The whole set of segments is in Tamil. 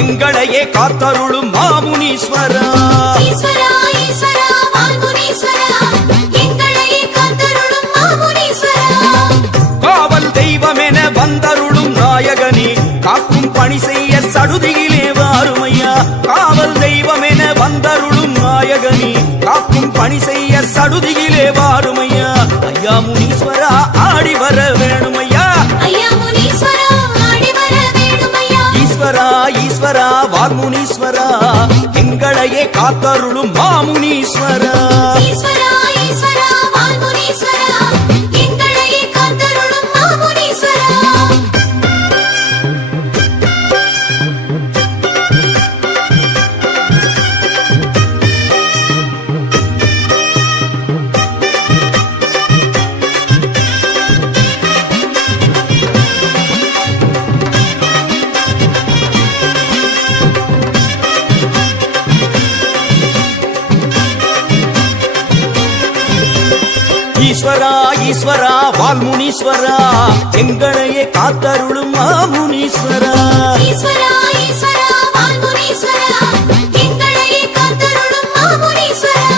எங்களையே காத்தருளும் மாமுனீஸ்வரா. ஈஸ்வரா ஈஸ்வரா வால்முனீஸ்வரா, எங்களையே காத்தருளும் மாமுனீஸ்வரா. காவல் தெய்வமென வந்தருளும் நாயகனே, காக்கும் பணி செய்ய சடுதியிலே வாருமையா. காவல் தெய்வமென வந்தருளும் நாயகனே, காக்கும் பணி செய்ய சடுதியிலே வாருமையா. ஐயா முனீஸ்வரா ஆடி வர வேணுமையா. ஐயா முனீஸ்வரா ஆடி வர வேணுமையா. ஈஸ்வரா ஈஸ்வரா வால்முனீஸ்வரா, எங்களையே காத்தருளும் மாமுனீஸ்வரா. ஈஸ்வரா ஈஸ்வரா வால்முனீஸ்வரா, எங்களையே காத்தருளும் மாமுனீஸ்வரா. ஈஸ்வரா ஈஸ்வரா வால்முனீஸ்வரா, எங்களையே காத்தருளும் மாமுனீஸ்வரா. ஈஸ்வரா ஈஸ்வரா வால்முனீஸ்வரா, எங்களையே காத்தருளும் மாமுனீஸ்வரா.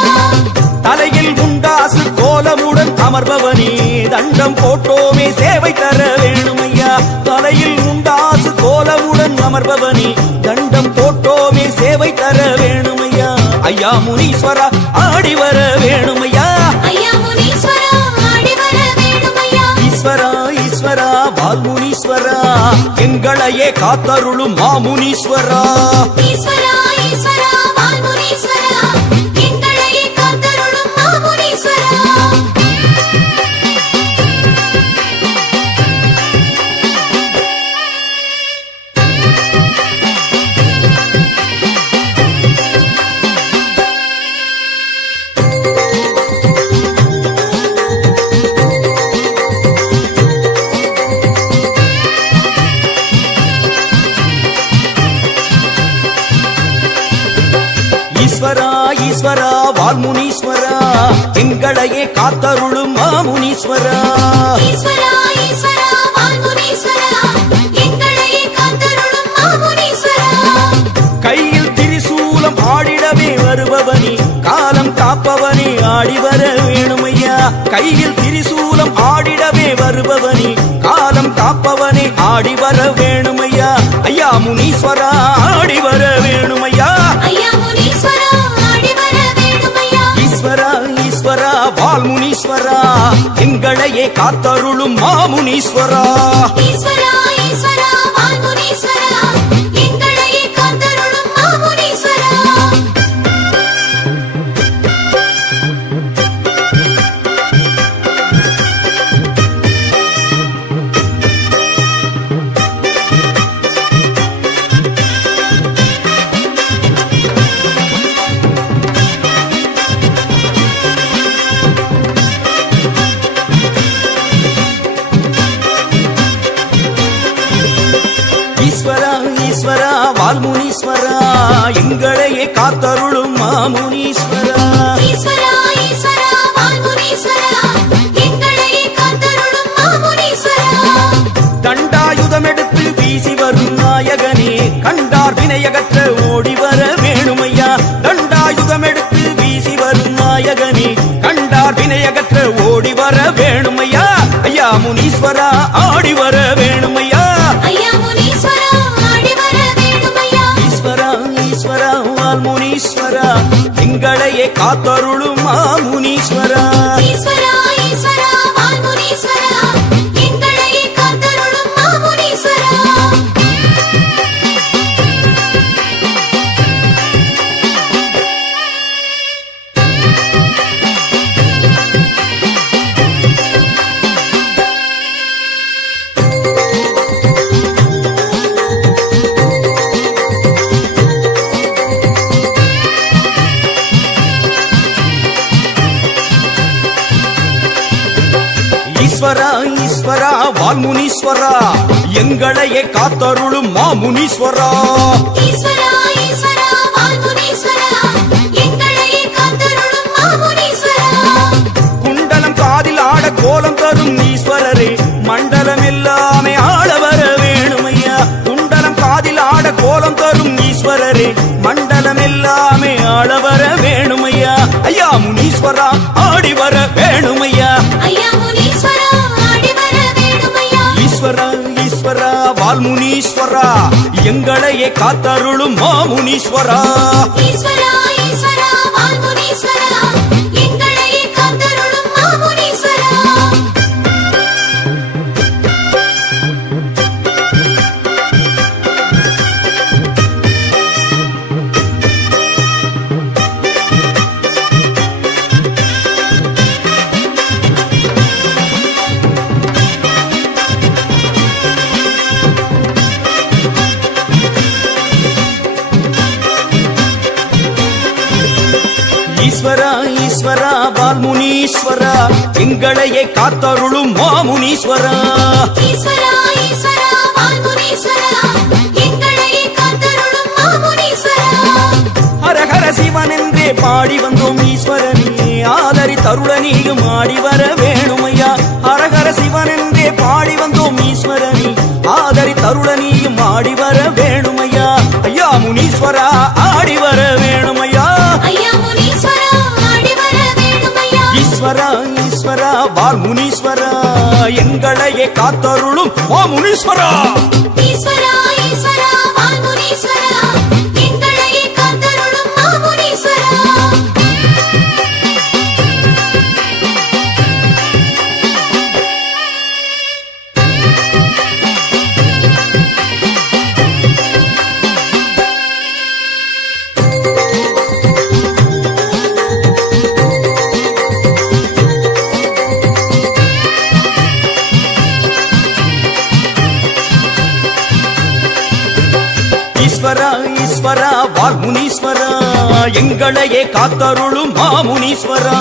தலையில் உண்டாசு கோலமுடன் அமர்பவனே, தண்டம் போட்டோமே சேவை தர வேணுமையா. தலையில் உண்டாசு கோலமுடன் அமர்பவனே, தண்டம் போட்டோமே சேவை தர வேணுமையா. ஐயா முனீஸ்வரா ஆடி வர வேணுமையா. ஐயா முனீஸ்வரா ஆடி வர வேணுமையா. ஈஸ்வரா ஈஸ்வரா வால்முனீஸ்வரா, எங்களையே காத்தருளும் மாமுனீஸ்வரா. ஈஸ்வரா ஈஸ்வரா வால்முனீஸ்வரா, எங்களையே காத்தருளும் மாமுனீஸ்வரா. ஈஸ்வரா ஈஸ்வரா வால்முனீஸ்வரா, எங்களையே காத்தருளும் மாமுனீஸ்வரா. ஈஸ்வரா ஈஸ்வரா வால்முனீஸ்வரா, எங்களையே காத்தருளும் மாமுனீஸ்வரா. கையில் திரிசூலம் ஆடிடவே வருபவனே, காலம் காப்பவனே ஆடி வர வேணுமையா. கையில் திரிசூலம் ஆடிடவே வருபவனே, காலம் காப்பவனே ஆடி வர வேணுமையா. ஐயா முனீஸ்வரா ஆடி வர வேணுமையா. ஐயா முனீஸ்வரா ஆடி வர வேணுமையா. ஈஸ்வரா ஈஸ்வரா வால்முனீஸ்வரா, எங்களையே காத்தருளும் மாமுனீஸ்வரா. ஈஸ்வரா ஈஸ்வரா வால்முனீஸ்வரா, எங்களையே காத்தருளும் மாமுனீஸ்வரா. ஈஸ்வரா ஈஸ்வரா வால்முனீஸ்வரா, எங்களையே காத்தருளும் மாமுனீஸ்வரா. ஈஸ்வரா ஈஸ்வரா வால்முனீஸ்வரா, எங்களையே காத்தருளும் மாமுனீஸ்வரா. தண்டாயுதம் எடுத்து வீசி வரும் நாயகனே, கண்டார் வினையகற்ற ஓடி வர வேணுமையா. தண்டாயுதம் எடுத்து வீசி வரும் நாயகனே, கண்டார் வினையகற்ற ஓடி வர வேணுமையா. ஐயா முனீஸ்வரா ஆடி வர வேணுமையா. ஐயா முனீஸ்வரா ஆடி வர வேணுமையா. ஈஸ்வரா ஈஸ்வரா வால்முனீஸ்வரா, எங்களையே காத்தருளும் மாமுனீஸ்வரா. ஈஸ்வரா ஈஸ்வரா வால்முனீஸ்வரா, எங்களையே காத்தருளும் மாமுனீஸ்வரா. ஈஸ்வரா ஈஸ்வரா வால்முனீஸ்வரா, எங்களையே காத்தருளும் மாமுனீஸ்வரா. ஈஸ்வரா ஈஸ்வரா வால்முனீஸ்வரா, எங்களையே காத்தருளும் மாமுனீஸ்வரா. குண்டலம் காதில் ஆட கோலம் தரும் ஈஸ்வரரே, மண்டலம் எல்லாமே ஆள வர வேணுமையா. குண்டலம் காதில் ஆட கோலம் தரும் மண்டலம் எல்லாமே ஆள வர வேணுமையா ஐயா முனீஸ்வரா ஆடி வர வேணுமையா ஐயா முனீஸ்வரா ஆடி வர வேணுமையா ஈஸ்வரா ஈஸ்வரா வால்முனீஸ்வரா எங்களையே காத்தருளும் மாமுனீஸ்வரா ஈஸ்வரா ஈஸ்வரா வால்முனீஸ்வரா எங்களையே காத்தருளும் மாமுனீஸ்வரா ஈஸ்வரா ஈஸ்வரா வால்முனீஸ்வரா எங்களையே காத்தருளும் மாமுனீஸ்வரா ஈஸ்வரா ஈஸ்வரா வால்முனீஸ்வரா எங்களையே காத்தருளும் மாமுனீஸ்வரா ஹரஹர சிவன் என்றே பாடி வந்தோம் ஈஸ்வரனே ஆதரி தருள நீயும் ஆடி வர வேணுமையா ஹரஹர சிவன் என்றே பாடி வந்தோம் ஈஸ்வரனே ஆதரி தருள நீயும் ஆடி வர வேணுமையா ஐயா முனீஸ்வரா ஆடி வர வேணுமையா ஐயா முனீஸ்வரா ஆடி வர வேணுமையா ஈஸ்வரா ஈஸ்வரா வால்முனீஸ்வரா எங்களையே காத்தருளும் மாமுனீஸ்வரா ஈஸ்வரா ஈஸ்வரா வால்முனீஸ்வரா எங்களையே காத்தருளும் மாமுனீஸ்வரா ஈஸ்வரா ஈஸ்வரா வால்முனீஸ்வரா எங்களையே காத்தருளும் மாமுனீஸ்வரா